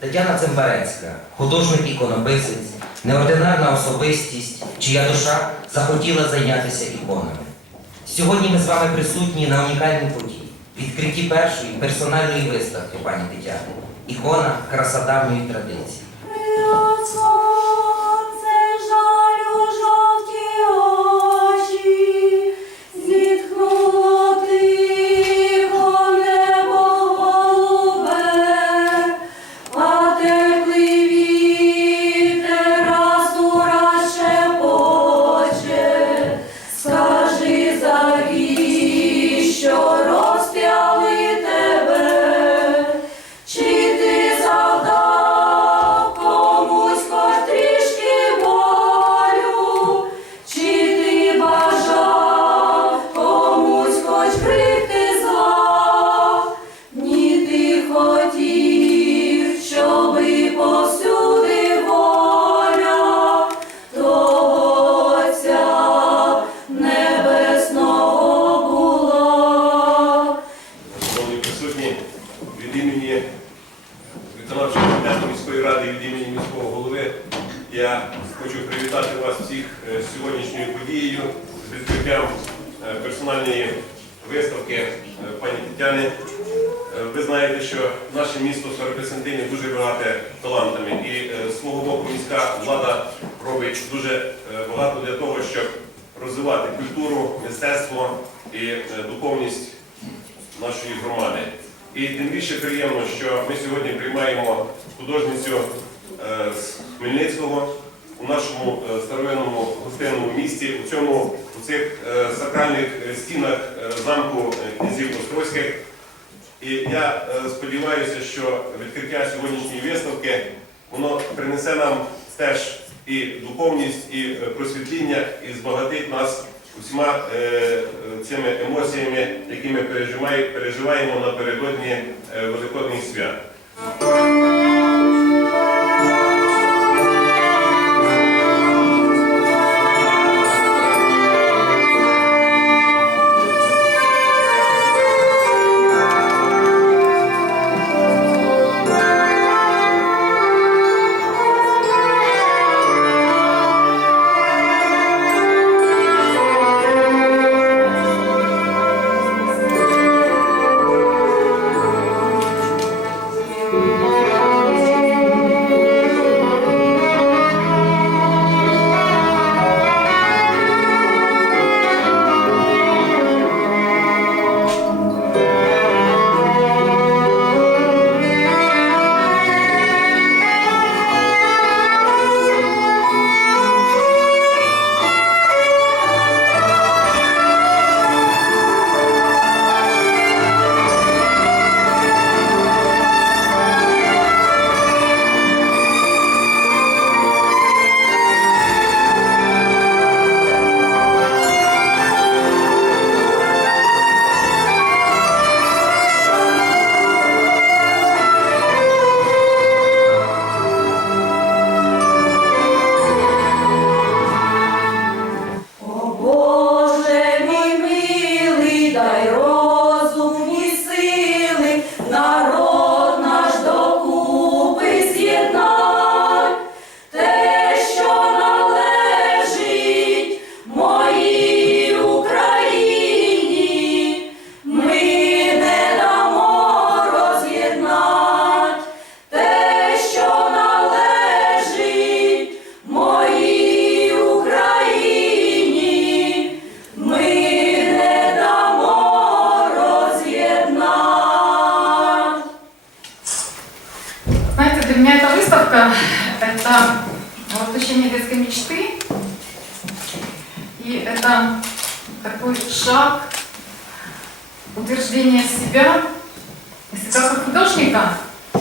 Тетяна Цимбарецька, художник-іконописець, неординарна особистість, чия душа захотіла зайнятися іконами. Сьогодні ми з вами присутні на унікальній події, відкритті першої персональної виставки пані Тетяни. Ікона краса давньої традиції. Присутні, від імені виконавчого комітету міської ради, від імені міського голови, я хочу привітати вас всіх е, з сьогоднішньою подією, з відкриттям е, персональної виставки е, пані Тетяни. Ви знаєте, що наше місто 40 Сантині дуже багате талантами, і з свого боку міська влада робить дуже багато для того, щоб розвивати культуру, мистецтво і духовність нашої громади. І тим більше приємно, що ми сьогодні приймаємо художницю е, з Хмельницького у нашому е, старовинному гостинному місті, у цьому у цих е, сакральних стінах замку князів Острозьких. І я сподіваюся, що відкриття сьогоднішньої виставки воно принесе нам теж і духовність, і просвітління, і збагатить нас усіма е, е, цими емоціями, які ми переживає- переживаємо напередодні е, Великодних свят. Шаг утверждения себя, если как художника,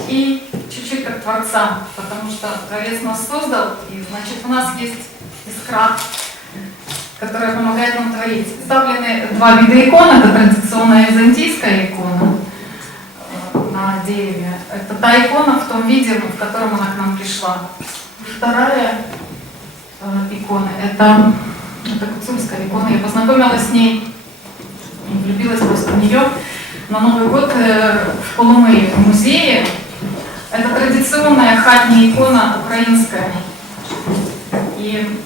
и чуть-чуть как творца, потому что Творец нас создал, и значит у нас есть искра, которая помогает нам творить. Представлены два вида икон. Это традиционная византийская икона, э, на дереве. Это та икона в том виде, в котором она к нам пришла. Вторая э, икона – это, это гуцульская икона. Я познакомилась с ней, влюбилась просто в нее на Новый год э, в Коломые в музее. Это традиционная хатняя икона украинская. И,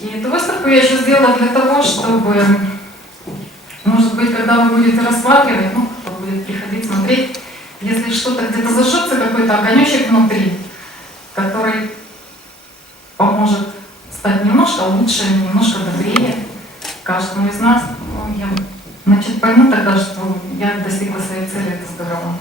и эту выставку я еще сделала для того, чтобы, может быть, когда вы будете рассматривать, ну, кто будет приходить смотреть, если что-то где-то зажжется какой-то огонечек внутри, который поможет стать немножко лучше, немножко добрее каждому из нас, ну, я значит, пойму тогда, что я достигла своей цели, это здорово.